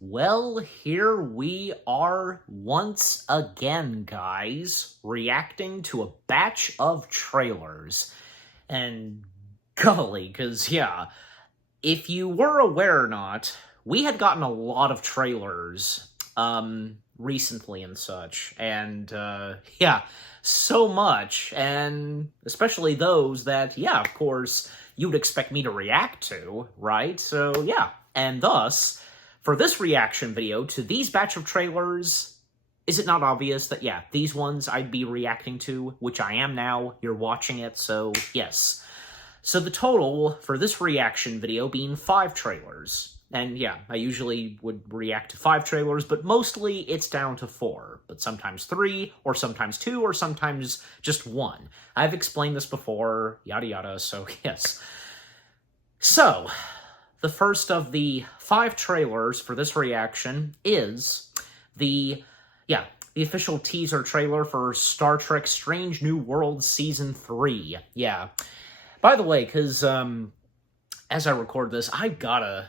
Well, here we are once again, guys, reacting to a batch of trailers. And golly, because, yeah, if you were aware or not, we had gotten a lot of trailers, recently and such. And, yeah, so much, and especially those that, yeah, of course, you'd expect me to react to, right? So, yeah, and thus, for this reaction video to these batch of trailers, is it not obvious that, yeah, these ones I'd be reacting to, which I am now, you're watching it, so yes. So the total for this reaction video being 5 trailers. And yeah, I usually would react to 5 trailers, but mostly it's down to 4. But sometimes 3, or sometimes 2, or sometimes just 1. I've explained this before, yada yada, so yes. So, the first of the 5 trailers for this reaction is the official teaser trailer for Star Trek Strange New Worlds Season 3. Yeah. By the way, because, as I record this, I gotta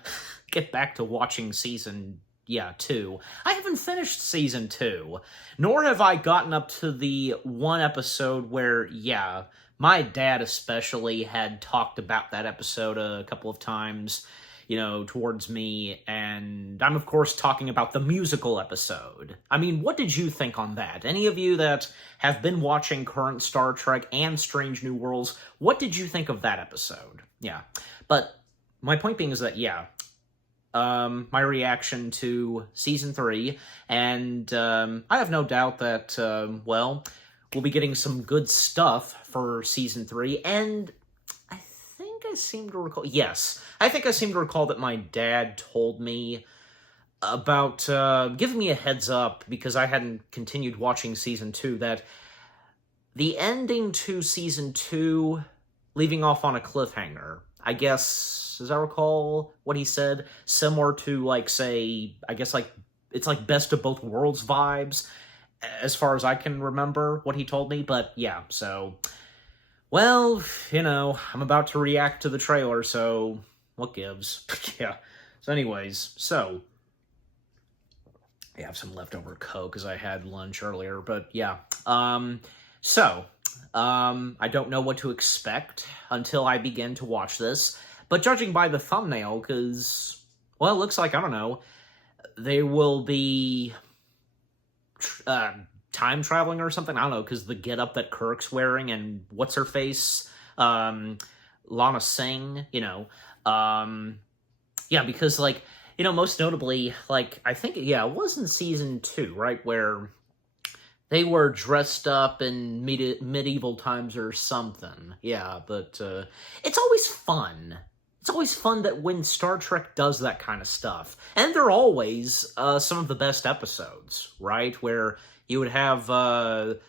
get back to watching Season 2. I haven't finished Season 2, nor have I gotten up to the one episode where, yeah, my dad especially had talked about that episode a couple of times, you know, towards me, and I'm, of course, talking about the musical episode. I mean, what did you think on that? Any of you that have been watching current Star Trek and Strange New Worlds, what did you think of that episode? Yeah, but my point being is that, yeah, my reaction to Season 3, and I have no doubt that, well, we'll be getting some good stuff for Season 3, and I seem to recall, yes, I think I seem to recall that my dad told me about, giving me a heads up, because I hadn't continued watching Season 2, that the ending to Season 2, leaving off on a cliffhanger, I guess, as I recall what he said, similar to, like, say, I guess, like, it's like best of both worlds vibes, as far as I can remember what he told me, but yeah, so, well, you know, I'm about to react to the trailer, so what gives? Yeah, so anyways, so, I have some leftover Coke, because I had lunch earlier, but yeah, I don't know what to expect until I begin to watch this, but judging by the thumbnail, because, well, it looks like, I don't know, they will be time traveling or something, I don't know, because the getup that Kirk's wearing and what's-her-face, Lana Singh, you know, yeah, because, like, you know, most notably, like, I think, yeah, it was in Season 2, right, where they were dressed up in medieval times or something. Yeah, but it's always fun. It's always fun that when Star Trek does that kind of stuff. And they're always some of the best episodes, right? Where you would have the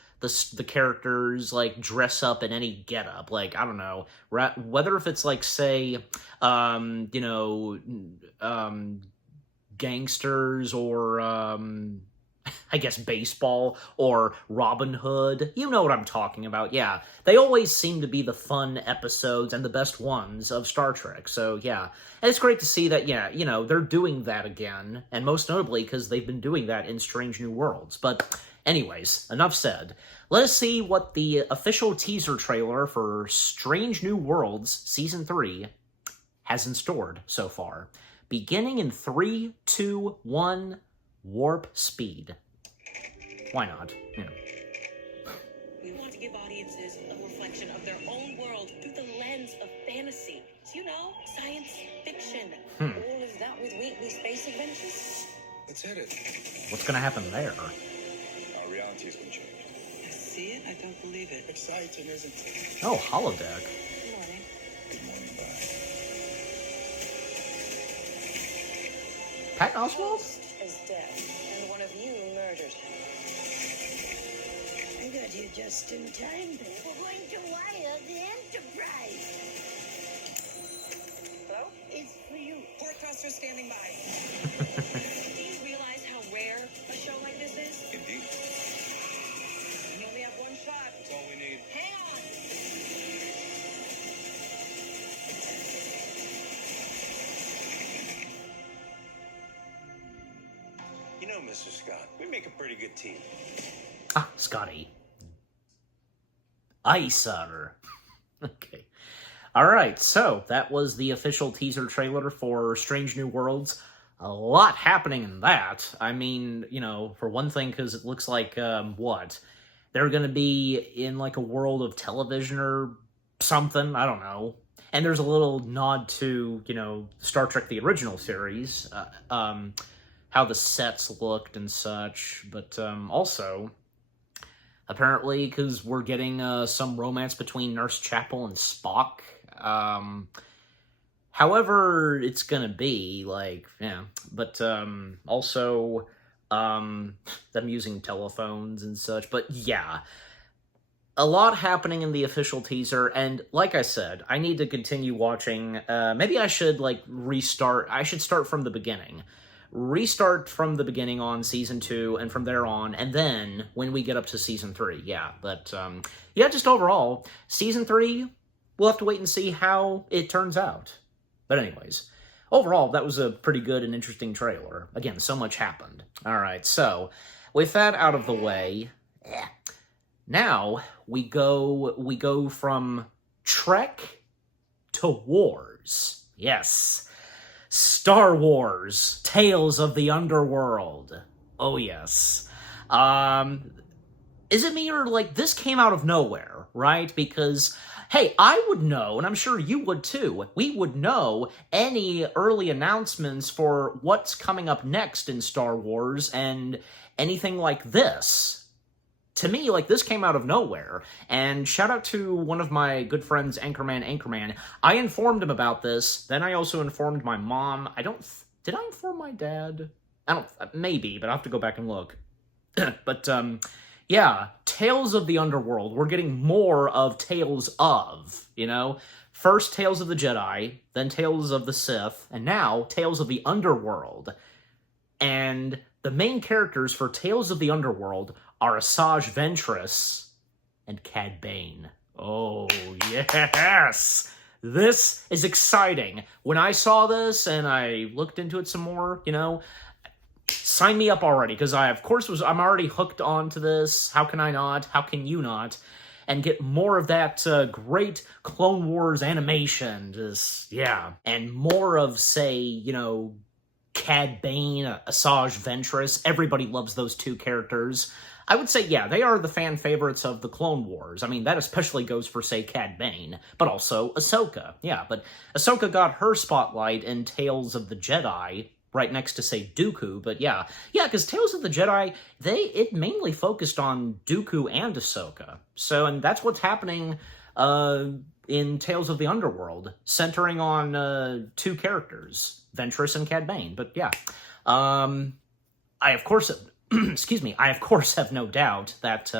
characters, like, dress up in any getup. Like, I don't know, whether if it's, like, say, you know, gangsters or, I guess baseball, or Robin Hood. You know what I'm talking about, yeah. They always seem to be the fun episodes and the best ones of Star Trek, so yeah. And it's great to see that, yeah, you know, they're doing that again, and most notably because they've been doing that in Strange New Worlds. But anyways, enough said. Let us see what the official teaser trailer for Strange New Worlds Season 3 has in store so far. Beginning in 3, 2, 1... warp speed. Why not? Yeah. We want to give audiences a reflection of their own world through the lens of fantasy. You know, science fiction. All of that with weekly space adventures. Let's hit it. What's gonna happen there? Our reality is gonna change. I see it, I don't believe it. Exciting, isn't it? Oh, holodeck. Good morning. Good morning, bye. Pat Oswalt? Is dead, and one of you murdered him. I got here just in time. We're going to wire the Enterprise. Hello? It's for you. Forecaster standing by. Do you realize how rare a show like this is? Indeed. You only have one shot. That's all we need. Hang on! You know, Mr. Scott, we make a pretty good team. Ah, Scotty. Icer. Okay. Alright, so that was the official teaser trailer for Strange New Worlds. A lot happening in that. I mean, you know, for one thing, because it looks like, what? They're gonna be in, like, a world of television or something, I don't know. And there's a little nod to, you know, Star Trek the original series, how the sets looked and such, but, also, apparently, because we're getting, some romance between Nurse Chapel and Spock, however it's gonna be, like, yeah, but, also, them using telephones and such, but yeah, a lot happening in the official teaser, and like I said, I need to continue watching. Maybe I should, like, restart. I should start from the beginning. Restart from the beginning on Season 2, and from there on, and then, when we get up to Season 3, yeah. But, yeah, just overall, Season 3, we'll have to wait and see how it turns out. But anyways, overall, that was a pretty good and interesting trailer. Again, so much happened. Alright, so, with that out of the way, now, we go from Trek to Wars. Yes. Star Wars, Tales of the Underworld. Oh, yes. Is it me or, like, this came out of nowhere, right? Because, hey, I would know, and I'm sure you would too, we would know any early announcements for what's coming up next in Star Wars and anything like this. To me, like, this came out of nowhere, and shout out to one of my good friends, Anchorman. I informed him about this, then I also informed my mom. Did I inform my dad? Maybe, but I'll have to go back and look. But, yeah, Tales of the Underworld. We're getting more of Tales of, you know? First Tales of the Jedi, then Tales of the Sith, and now Tales of the Underworld. And the main characters for Tales of the Underworld are Asajj Ventress and Cad Bane. Oh, yes! This is exciting. When I saw this and I looked into it some more, you know, sign me up already, because I'm already hooked onto this. How can I not? How can you not? And get more of that great Clone Wars animation, just, yeah. And more of, say, you know, Cad Bane, Asajj Ventress. Everybody loves those two characters. I would say, yeah, they are the fan favorites of the Clone Wars. I mean, that especially goes for, say, Cad Bane, but also Ahsoka. Yeah, but Ahsoka got her spotlight in Tales of the Jedi, right next to, say, Dooku, but yeah, because Tales of the Jedi, it mainly focused on Dooku and Ahsoka. So, and that's what's happening in Tales of the Underworld, centering on two characters, Ventress and Cad Bane. But yeah, I of course, excuse me, I of course have no doubt that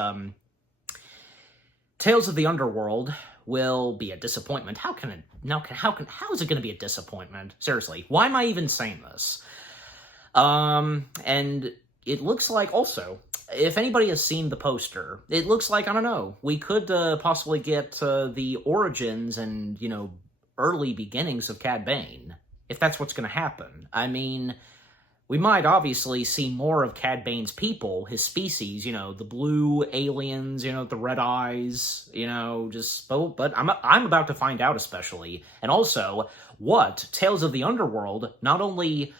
Tales of the Underworld will be a disappointment. How is it going to be a disappointment? Seriously, why am I even saying this? And it looks like, also, if anybody has seen the poster, it looks like, I don't know, we could possibly get the origins and, you know, early beginnings of Cad Bane, if that's what's going to happen. I mean, we might obviously see more of Cad Bane's people, his species, you know, the blue aliens, you know, the red eyes, you know, just, but I'm about to find out, especially, and also what Tales of the Underworld, not only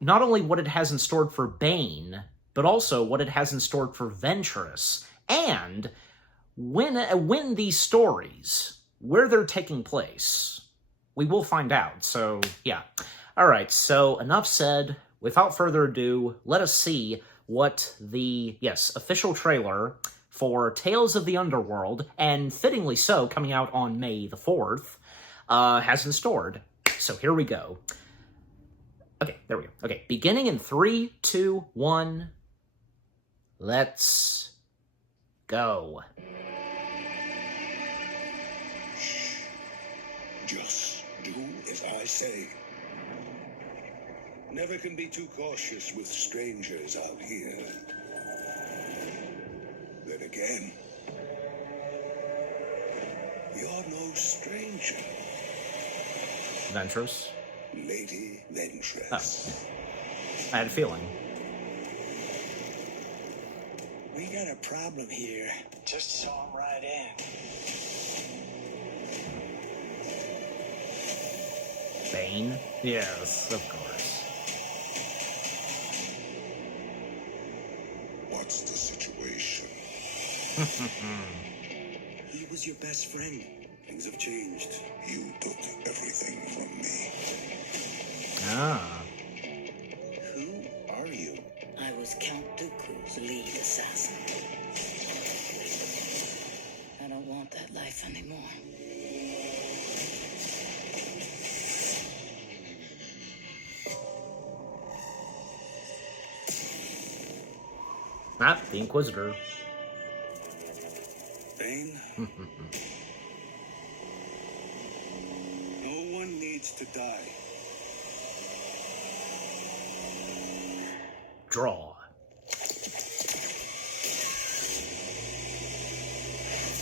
what it has in store for Bane, but also what it has in store for Ventress, and when these stories, where they're taking place, we will find out. So yeah, all right. So enough said. Without further ado, let us see what the, official trailer for Tales of the Underworld, and fittingly so, coming out on May the 4th, has in store. So here we go. Okay, there we go. Okay, beginning in 3, 2, 1, let's go. Just do as I say. Never can be too cautious with strangers out here. Then again, you're no stranger. Ventress. Lady Ventress. Oh. I had a feeling. We got a problem here. Just saw him right in. Bane? Yes, of course. What's the situation? He was your best friend. Things have changed. You took everything from me. Ah. Who are you? I was Count Dooku's lead assassin. I don't want that life anymore. Ah, the Inquisitor. Bane? No one needs to die. Draw.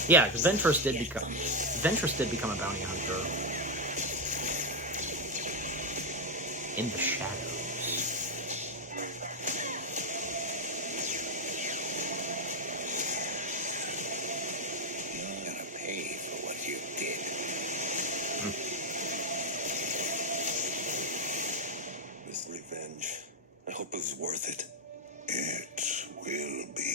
Yeah, because Ventress did become a bounty hunter. In the shadows. You're gonna pay for what you did. This revenge, I hope it's worth it. It will be.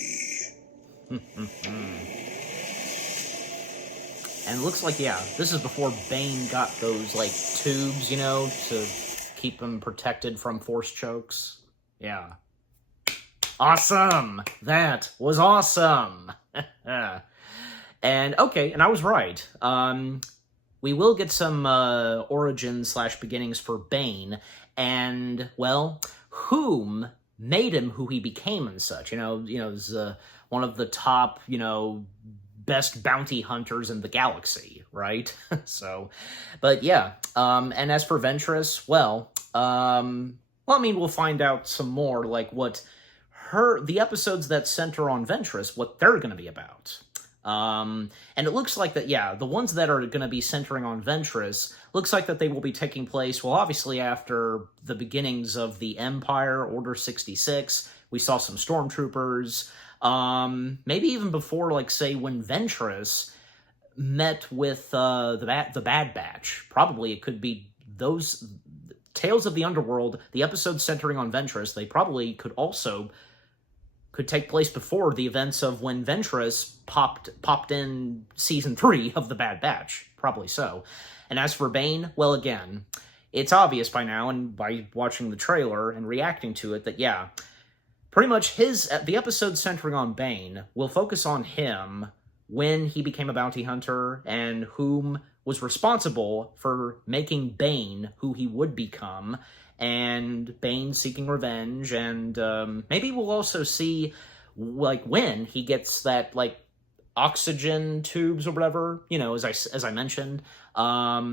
And it looks like, yeah, this is before Bane got those, like, tubes, you know, to keep him protected from force chokes. Yeah. Awesome! That was awesome! And, okay, and I was right. We will get some origin/beginnings for Bane, and, well, whom made him who he became and such. You know, is one of the top, best bounty hunters in the galaxy, right? So, but yeah. And as for Ventress, well, I mean, we'll find out some more, like what the episodes that center on Ventress, what they're going to be about. And it looks like that, yeah, the ones that are going to be centering on Ventress, looks like that they will be taking place, well, obviously after the beginnings of the Empire, Order 66. We saw some stormtroopers. Maybe even before, like, say, when Ventress met with the Bad Batch. Probably it could be those Tales of the Underworld, the episodes centering on Ventress. They probably could take place before the events of when Ventress popped in Season 3 of the Bad Batch. Probably so. And as for Bane, well, again, it's obvious by now, and by watching the trailer and reacting to it, that, yeah, pretty much the episode centering on Bane will focus on him when he became a bounty hunter and whom was responsible for making Bane who he would become, and Bane seeking revenge, and maybe we'll also see, like, when he gets that, like, oxygen tubes or whatever, as I mentioned, yeah,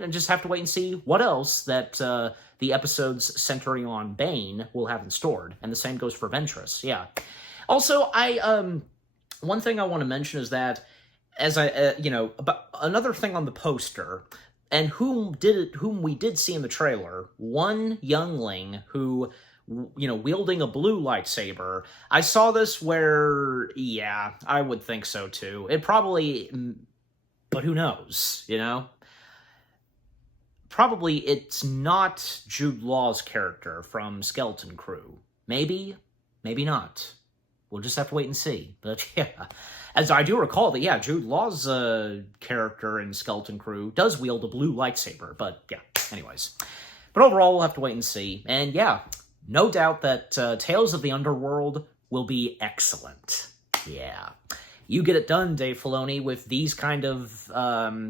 and just have to wait and see what else that the episodes centering on Bane will have in store. And the same goes for Ventress, yeah. Also, one thing I want to mention is that, about another thing on the poster, and whom we did see in the trailer, one youngling who, wielding a blue lightsaber. I saw this where, yeah, I would think so too. It probably, but who knows, Probably it's not Jude Law's character from Skeleton Crew. Maybe, maybe not. We'll just have to wait and see. But yeah, as I do recall that, yeah, Jude Law's character in Skeleton Crew does wield a blue lightsaber. But yeah, anyways. But overall, we'll have to wait and see. And yeah, no doubt that Tales of the Underworld will be excellent. Yeah. You get it done, Dave Filoni, with these kind of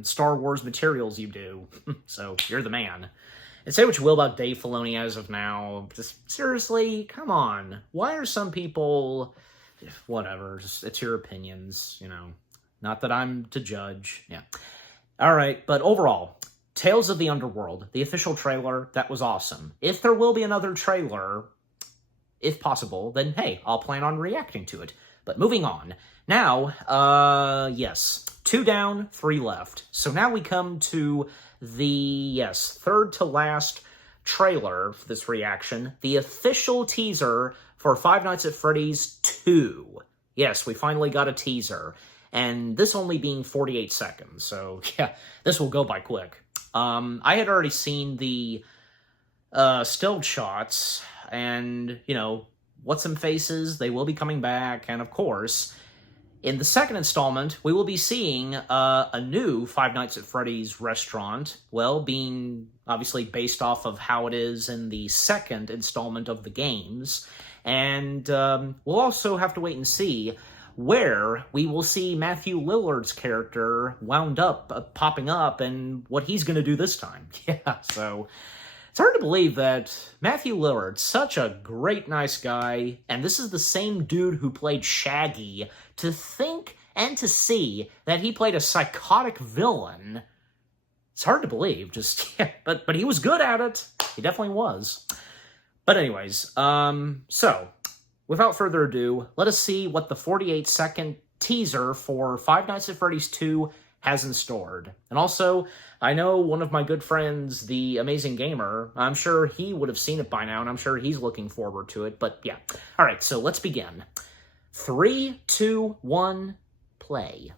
Star Wars materials you do. So, you're the man. And say what you will about Dave Filoni as of now. Just, seriously, come on. Why are some people... Whatever, just, it's your opinions, Not that I'm to judge. Yeah. Alright, but overall, Tales of the Underworld, the official trailer, that was awesome. If there will be another trailer, if possible, then hey, I'll plan on reacting to it. But moving on. Now, yes, 2 down, 3 left. So now we come to the, third to last trailer for this reaction, the official teaser for Five Nights at Freddy's 2. Yes, we finally got a teaser, and this only being 48 seconds, so yeah, this will go by quick. I had already seen the still shots, and, you know, what's some faces, they will be coming back, and of course, in the second installment, we will be seeing a new Five Nights at Freddy's restaurant, well, being obviously based off of how it is in the second installment of the games, and we'll also have to wait and see where we will see Matthew Lillard's character wound up, popping up, and what he's going to do this time. Yeah, so it's hard to believe that Matthew Lillard, such a great, nice guy, and this is the same dude who played Shaggy, to think and to see that he played a psychotic villain, it's hard to believe, just, yeah, but he was good at it. He definitely was. But anyways, so, without further ado, let us see what the 48-second teaser for Five Nights at Freddy's 2 has in store. And also, I know one of my good friends, the Amazing Gamer, I'm sure he would have seen it by now, and I'm sure he's looking forward to it, but yeah. Alright, so let's begin. 3, 2, 1, play.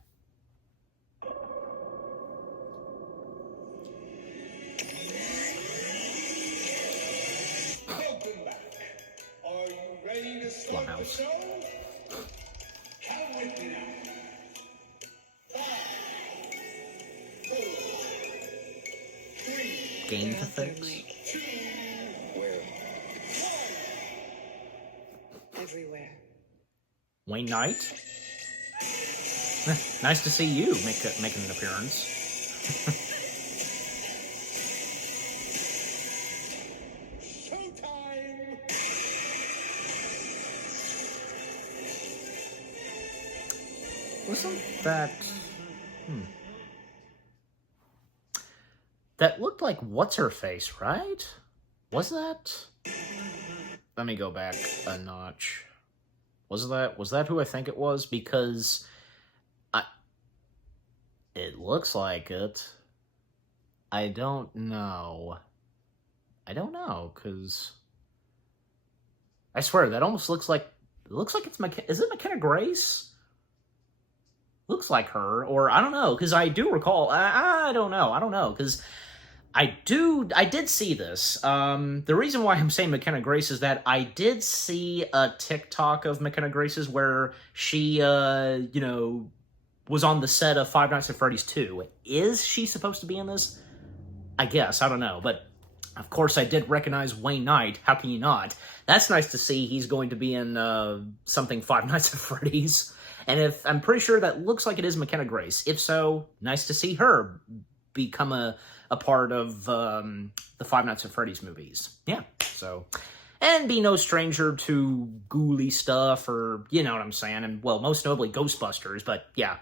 Welcome back. Are you ready to start the Blumhouse. show? Count with me now. 5, 4, 3, Game to fix. 2, Where? Everywhere. Wayne Knight. Nice to see you making an appearance. showtime! Wasn't that... That looked like What's-Her-Face, right? Was that... Let me go back a notch. Was that who I think it was? Because... It looks like it. I don't know. Because... I swear, that almost looks like... It looks like it's Is it McKenna Grace? Looks like her, or I don't know, because I do recall... I don't know, because... I did see this. The reason why I'm saying McKenna Grace is that I did see a TikTok of McKenna Grace's where she, was on the set of Five Nights at Freddy's 2. Is she supposed to be in this? I guess. I don't know. But, of course, I did recognize Wayne Knight. How can you not? That's nice to see he's going to be in something Five Nights at Freddy's. And I'm pretty sure that looks like it is McKenna Grace. If so, nice to see her become a part of the Five Nights at Freddy's movies. Yeah, so... And be no stranger to ghouly stuff, or, you know what I'm saying, and, well, most notably Ghostbusters, but, yeah.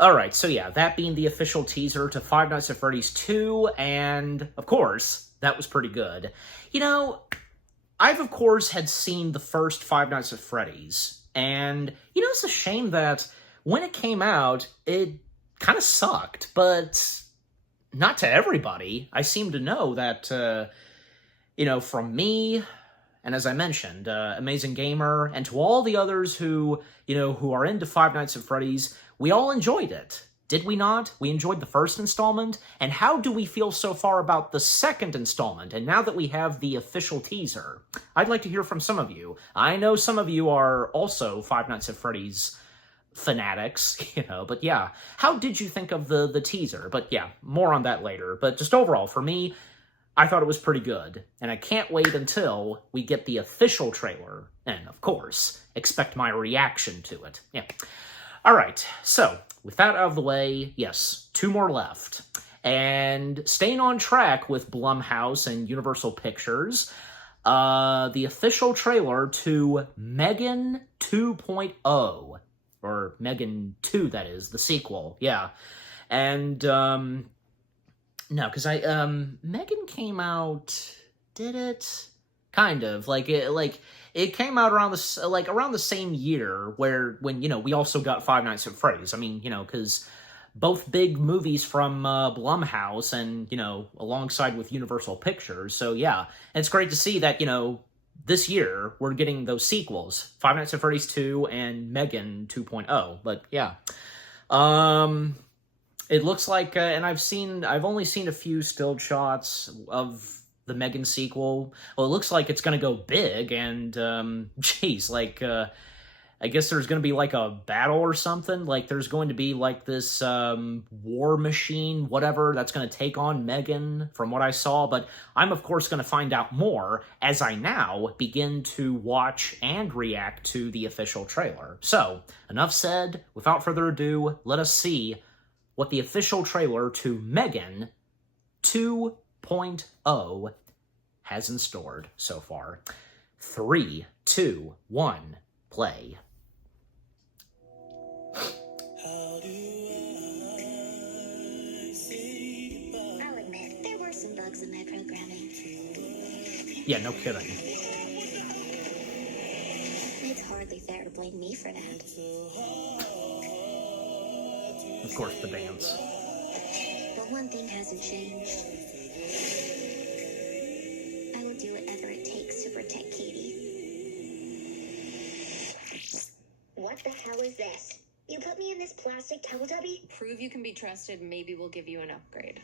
Alright, so yeah, that being the official teaser to Five Nights at Freddy's 2, and, of course, that was pretty good. You know, I've, of course, had seen the first Five Nights at Freddy's, and, you know, it's a shame that when it came out, it kind of sucked, but... Not to everybody. I seem to know that, from me, and as I mentioned, Amazing Gamer, and to all the others who are into Five Nights at Freddy's, we all enjoyed it. Did we not? We enjoyed the first installment, and how do we feel so far about the second installment, and now that we have the official teaser? I'd like to hear from some of you. I know some of you are also Five Nights at Freddy's fanatics, but yeah, how did you think of the teaser? But yeah, more on that later. But just overall, for me, I thought it was pretty good, and I can't wait until we get the official trailer, and of course, expect my reaction to it. Yeah. Alright, so, with that out of the way, yes, 2 more left. And staying on track with Blumhouse and Universal Pictures, the official trailer to M3GAN 2.0. Or M3GAN 2, that is, the sequel, yeah. And, no, because M3GAN came out, did it? Kind of, it came out around the same year when we also got Five Nights at Freddy's. I mean, because both big movies from Blumhouse and, you know, alongside with Universal Pictures. So, yeah, and it's great to see that, you know, this year we're getting those sequels, Five Nights at Freddy's 2 and M3GAN 2.0. But, yeah. It looks like, and I've only seen a few still shots of the M3GAN sequel. Well, it looks like it's going to go big, and, geez, like, I guess there's going to be, like, a battle or something. Like, there's going to be, like, this war machine, whatever, that's going to take on M3GAN, from what I saw. But I'm, of course, going to find out more as I now begin to watch and react to the official trailer. So, enough said. Without further ado, let us see what the official trailer to M3GAN 2.0 has in store so far. 3, 2, 1, play. I'll admit, there were some bugs in my programming. Yeah, no kidding. It's hardly fair to blame me for that. Of course, the dance. But one thing hasn't changed. I will do whatever it takes to protect Katie. What the hell is this? You put me in this plastic Teletubby? Prove you can be trusted, maybe we'll give you an upgrade.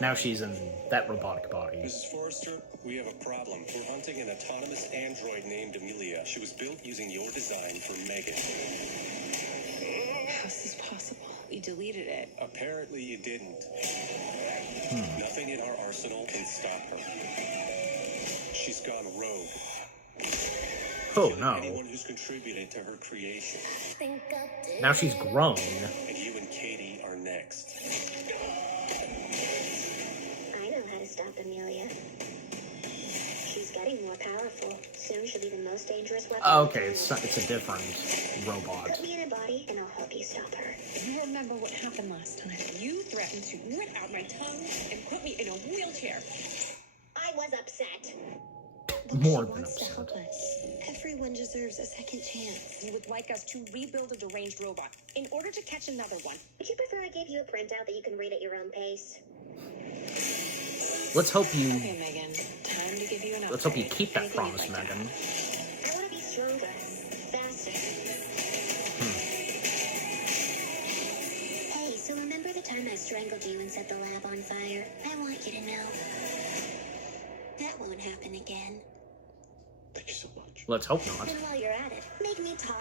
Now she's in that robotic body. Mrs. Forrester, we have a problem. We're hunting an autonomous android named Amelia. She was built using your design for M3GAN. How's this possible? You deleted it. Apparently you didn't. Nothing in our arsenal can stop her. She's gone rogue. Oh, Killing no. anyone who's contributed to her creation. Think I did. Now she's grown. And you and Katie are next. I know how to stop Amelia. She's getting more powerful. Soon she'll be the most dangerous weapon. Okay, it's a different robot. Put me in a body and I'll help you stop her. You remember what happened last time? You threatened to rip out my tongue and put me in a wheelchair. I was upset. More She than wants to upset. help us. Everyone deserves a second chance. You would like us to rebuild a deranged robot in order to catch another one. Would you prefer I gave you a printout that you can read at your own pace? Let's hope you. Okay, M3GAN. Time to give you an upgrade. Let's hope you keep that Anything you'd promise, like to M3GAN. I want to be stronger, faster. Hey, so remember the time I strangled you and set the lab on fire? I want you to know that won't happen again. Thank you so much. Let's hope not. And while you're at it, make me taller.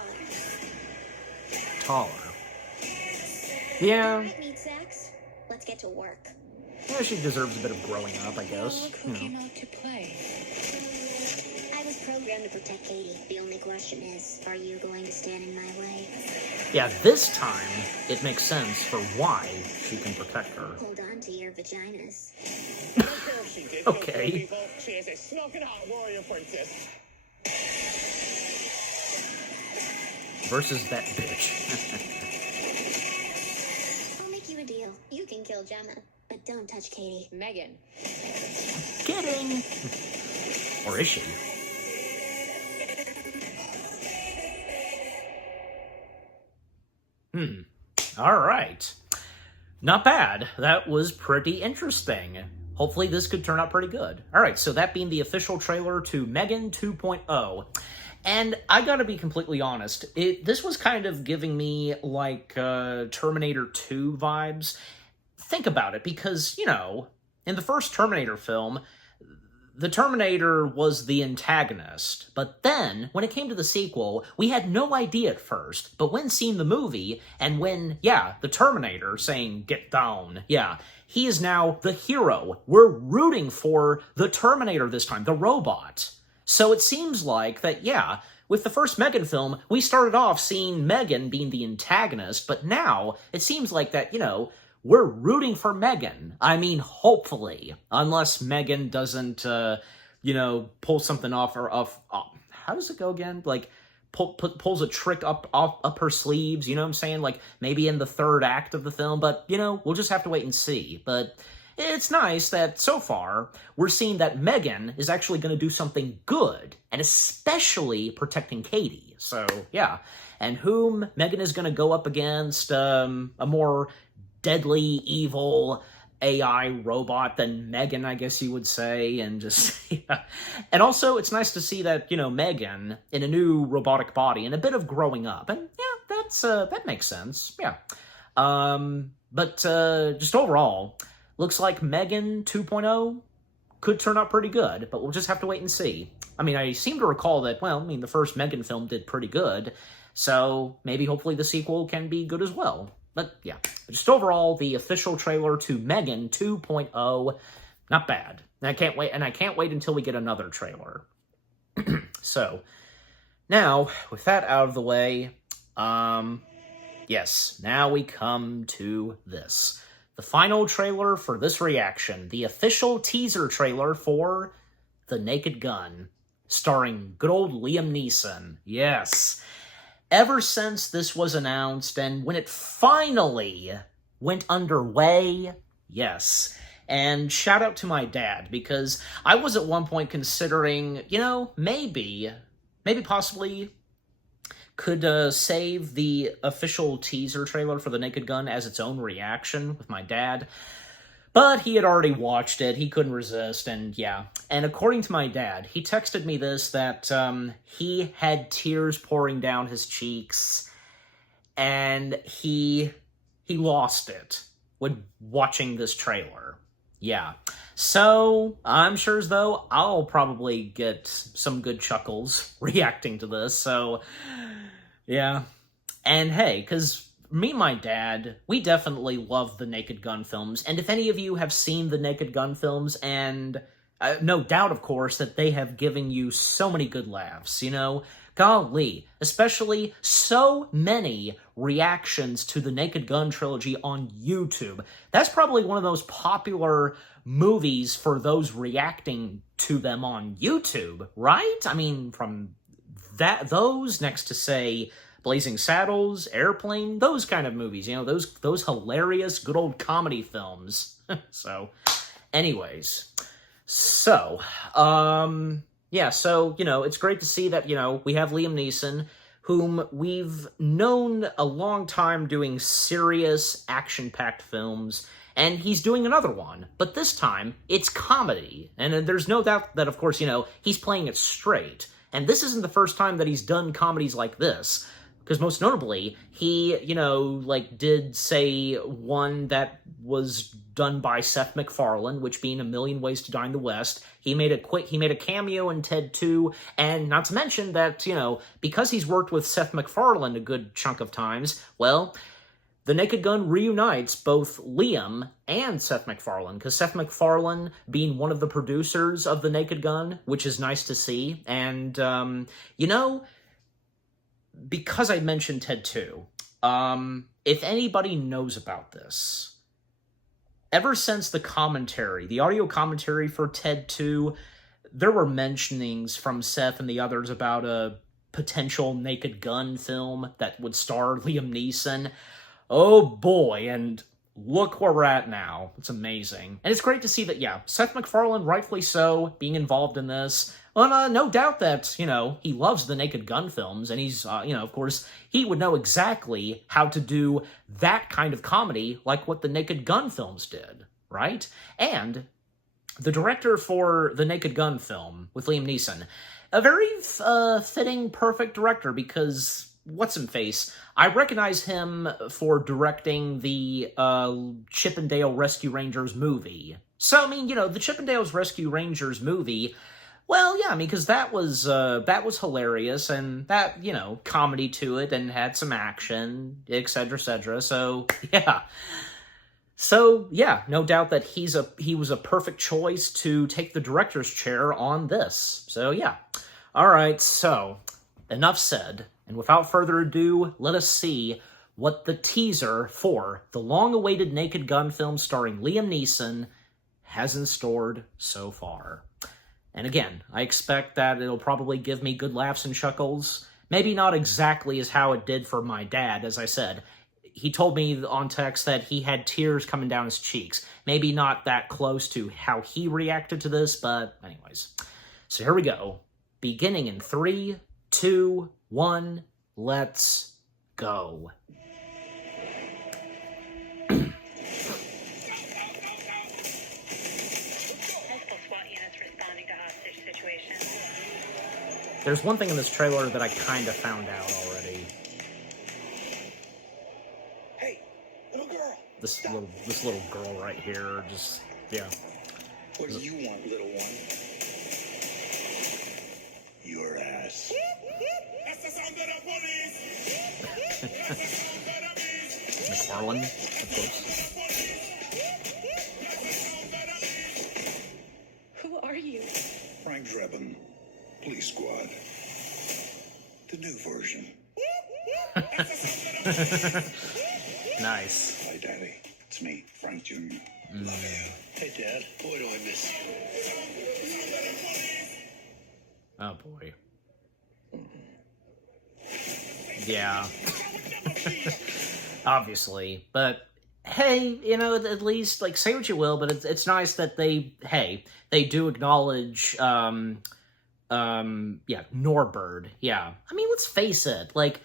Taller. Yeah. Alright, meat sacks. Let's get to work. Yeah, she deserves a bit of growing up, I guess. Look who came out to play. I was programmed to protect Katie. The only question is, are you going to stand in my way? Yeah, this time it makes sense for why she can protect her. Hold on to your vaginas. Okay. She is a smoking hot warrior princess. Versus that bitch. I'll make you a deal. You can kill Gemma, but don't touch Katie. M3GAN. Kidding. Or is she? Alright. Not bad. That was pretty interesting. Hopefully this could turn out pretty good. Alright, so that being the official trailer to M3GAN 2.0. And I gotta be completely honest, this was kind of giving me, like, Terminator 2 vibes. Think about it, because, you know, in the first Terminator film, the Terminator was the antagonist, but then, when it came to the sequel, we had no idea at first, but when seeing the movie, and when, yeah, the Terminator saying, "Get down," yeah, he is now the hero. We're rooting for the Terminator this time, the robot. So it seems like that, yeah, with the first M3GAN film, we started off seeing M3GAN being the antagonist, but now, it seems like that, you know, we're rooting for M3GAN. I mean, hopefully. Unless M3GAN doesn't, you know, pull something off how does it go again? Like, pulls a trick up her sleeves, you know what I'm saying? Like, maybe in the third act of the film, but, you know, we'll just have to wait and see. But it's nice that so far we're seeing that M3GAN is actually going to do something good, and especially protecting Katie. So, yeah. And whom M3GAN is going to go up against a more deadly, evil AI robot than M3GAN, I guess you would say, and just, yeah. And also, it's nice to see that, M3GAN in a new robotic body and a bit of growing up, and yeah, that makes sense, yeah. But just overall, looks like M3GAN 2.0 could turn out pretty good, but we'll just have to wait and see. I mean, I seem to recall that, well, I mean, the first M3GAN film did pretty good, so maybe hopefully the sequel can be good as well. But yeah, just overall, the official trailer to M3GAN 2.0, not bad. And I can't wait until we get another trailer. So, now, with that out of the way, yes, now we come to this. The final trailer for this reaction, the official teaser trailer for The Naked Gun, starring good old Liam Neeson. Yes. Ever since this was announced, and when it finally went underway, yes. And shout out to my dad, because I was at one point considering, maybe possibly could save the official teaser trailer for The Naked Gun as its own reaction with my dad. But he had already watched it, he couldn't resist, and yeah. And according to my dad, he texted me this, that he had tears pouring down his cheeks, and he lost it when watching this trailer. Yeah. So, I'm sure as though I'll probably get some good chuckles reacting to this, so, yeah. And hey, because me and my dad, we definitely love the Naked Gun films, and if any of you have seen the Naked Gun films, and no doubt, of course, that they have given you so many good laughs, golly, especially so many reactions to the Naked Gun trilogy on YouTube. That's probably one of those popular movies for those reacting to them on YouTube, right? I mean, from those next to, say, Blazing Saddles, Airplane, those kind of movies, those hilarious, good old comedy films. So, anyways. So, yeah, so, it's great to see that, we have Liam Neeson, whom we've known a long time doing serious, action-packed films, and he's doing another one, but this time, it's comedy, and there's no doubt that, of course, he's playing it straight, and this isn't the first time that he's done comedies like this. Because most notably, he, did, say, one that was done by Seth MacFarlane, which being A Million Ways to Die in the West. He made a cameo in Ted 2, and not to mention that, because he's worked with Seth MacFarlane a good chunk of times, well, The Naked Gun reunites both Liam and Seth MacFarlane, because Seth MacFarlane being one of the producers of The Naked Gun, which is nice to see, and, because I mentioned Ted 2, if anybody knows about this, ever since the audio commentary for Ted 2, there were mentionings from Seth and the others about a potential Naked Gun film that would star Liam Neeson. Oh boy, and look where we're at now. It's amazing. And it's great to see that, yeah, Seth MacFarlane, rightfully so, being involved in this. Well, no doubt that, he loves the Naked Gun films, and he's, of course, he would know exactly how to do that kind of comedy like what the Naked Gun films did, right? And the director for the Naked Gun film with Liam Neeson, a very fitting, perfect director, because what's-him-face, I recognize him for directing the Chip and Dale Rescue Rangers movie. So, I mean, the Chip and Dale's Rescue Rangers movie, well, yeah, I mean, because that was hilarious, and that, comedy to it, and had some action, etc., so, yeah. So, yeah, no doubt that he was a perfect choice to take the director's chair on this. So, yeah. Alright, so, enough said, and without further ado, let us see what the teaser for the long-awaited Naked Gun film starring Liam Neeson has in store so far. And again, I expect that it'll probably give me good laughs and chuckles. Maybe not exactly as how it did for my dad, as I said. he told me on text that he had tears coming down his cheeks. Maybe not that close to how he reacted to this, but anyways. So here we go. Beginning in 3, 2, 1, let's go. Multiple SWAT units responding to hostage situation. There's one thing in this trailer that I kind of found out already. Hey, little girl. This little girl right here, just, yeah. What do you want, little one? Your ass. McFarlane, of course. Who are you? Frank Drebin, Police Squad. The new version. Nice. Hi, Daddy. It's me, Frank Jr. Hey, Dad. Boy, do I miss you. Oh boy. Yeah. Obviously, but hey, you know, at least, like, say what you will, but it's nice that they do acknowledge, Norbert. Yeah. I mean, let's face it, like,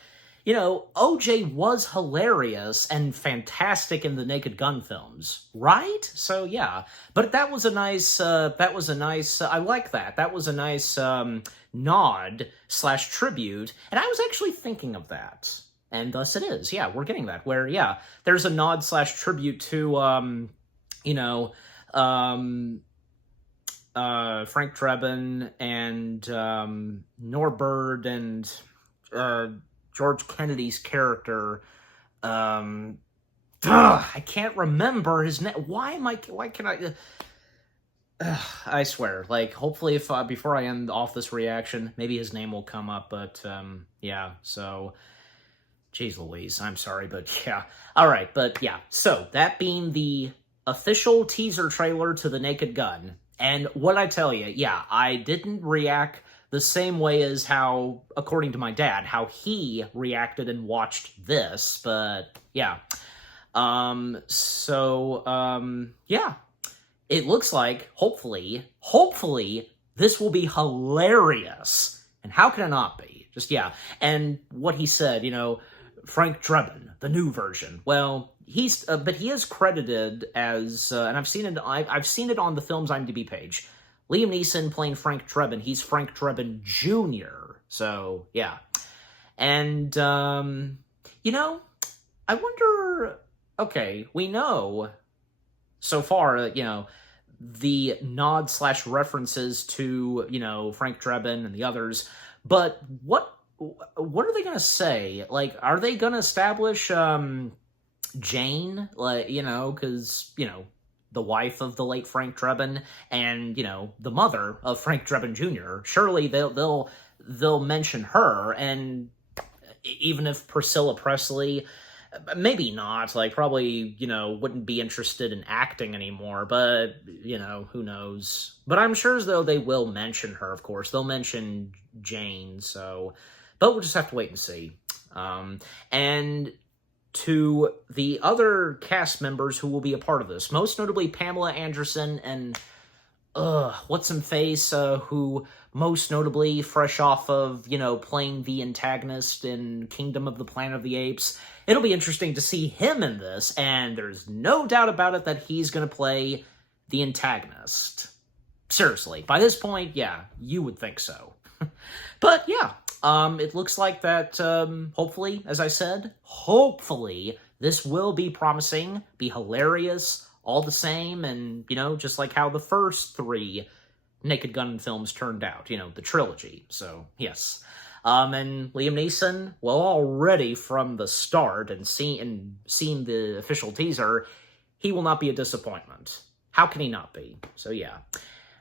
you know, OJ was hilarious and fantastic in the Naked Gun films, right? So, yeah. But that was a nice, I like that. That was a nice, nod/tribute, and I was actually thinking of that. And thus it is. Yeah, we're getting that. Where, yeah, there's a nod/tribute to, Frank Drebin and, Norbert and, George Kennedy's character. I can't remember his name. Why can I... I swear, like, hopefully if, before I end off this reaction, maybe his name will come up, but, yeah, so... Jeez Louise, I'm sorry, but yeah. Alright, but yeah. So, that being the official teaser trailer to The Naked Gun, and what I tell you, yeah, I didn't react the same way as how, according to my dad, how he reacted and watched this, but yeah. Yeah. It looks like, hopefully, this will be hilarious. And how can it not be? Just, yeah. And what he said, you know, Frank Drebin, the new version. Well, but he is credited as, and I've seen it on the film's IMDb page. Liam Neeson playing Frank Drebin. He's Frank Drebin Jr. So, yeah. And, you know, I wonder, okay, we know so far that, you know, the nod/references to, you know, Frank Drebin and the others, but what are they gonna say? Like, are they gonna establish, Jane? Like, you know, because, you know, the wife of the late Frank Drebin and, you know, the mother of Frank Drebin Jr., surely they'll mention her, and even if Priscilla Presley, maybe not, like, probably, you know, wouldn't be interested in acting anymore, but, you know, who knows. But I'm sure as though they will mention her, of course. They'll mention Jane, so... But we'll just have to wait and see. And to the other cast members who will be a part of this, most notably Pamela Anderson and, what's-him-face, who most notably, fresh off of, you know, playing the antagonist in Kingdom of the Planet of the Apes, it'll be interesting to see him in this, and there's no doubt about it that he's going to play the antagonist. Seriously, by this point, yeah, you would think so. But, yeah, it looks like that, hopefully, as I said, hopefully, this will be promising, be hilarious, all the same, and, you know, just like how the first 3 Naked Gun films turned out, you know, the trilogy, so, yes. And Liam Neeson, well, already from the start, and seeing the official teaser, he will not be a disappointment. How can he not be? So, yeah.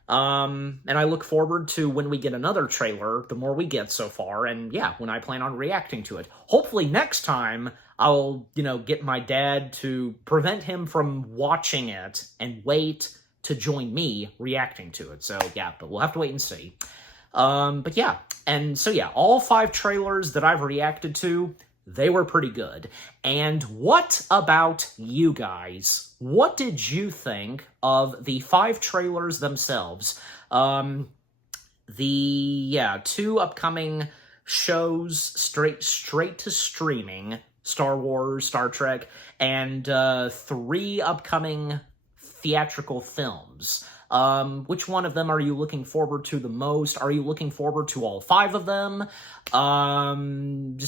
And I look forward to when we get another trailer, the more we get so far, and yeah, when I plan on reacting to it. Hopefully next time, I'll, you know, get my dad to prevent him from watching it and wait to join me reacting to it. So yeah, but we'll have to wait and see. But yeah, and so yeah, all 5 trailers that I've reacted to, they were pretty good. And what about you guys? What did you think of the 5 trailers themselves? The 2 upcoming shows straight to streaming, Star Wars, Star Trek, and 3 upcoming theatrical films. Which one of them are you looking forward to the most? Are you looking forward to all 5 of them? And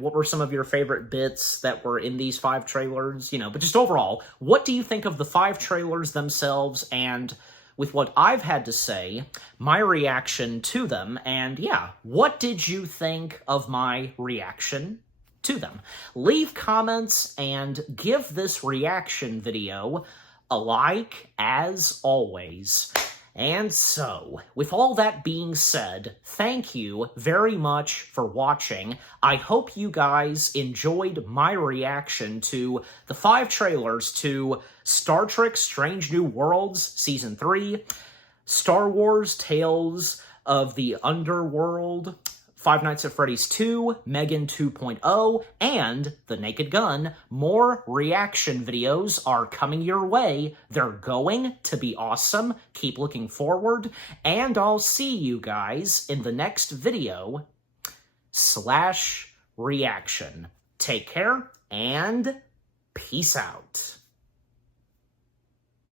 what were some of your favorite bits that were in these 5 trailers? But just overall, what do you think of the 5 trailers themselves, and with what I've had to say, my reaction to them, and what did you think of my reaction to them? Leave comments and give this reaction video a like, as always. And so, with all that being said, thank you very much for watching. I hope you guys enjoyed my reaction to the 5 trailers to Star Trek Strange New Worlds Season 3, Star Wars Tales of the Underworld, Five Nights at Freddy's 2, M3GAN 2.0, and The Naked Gun. More reaction videos are coming your way. They're going to be awesome. Keep looking forward, and I'll see you guys in the next video /reaction. Take care, and peace out.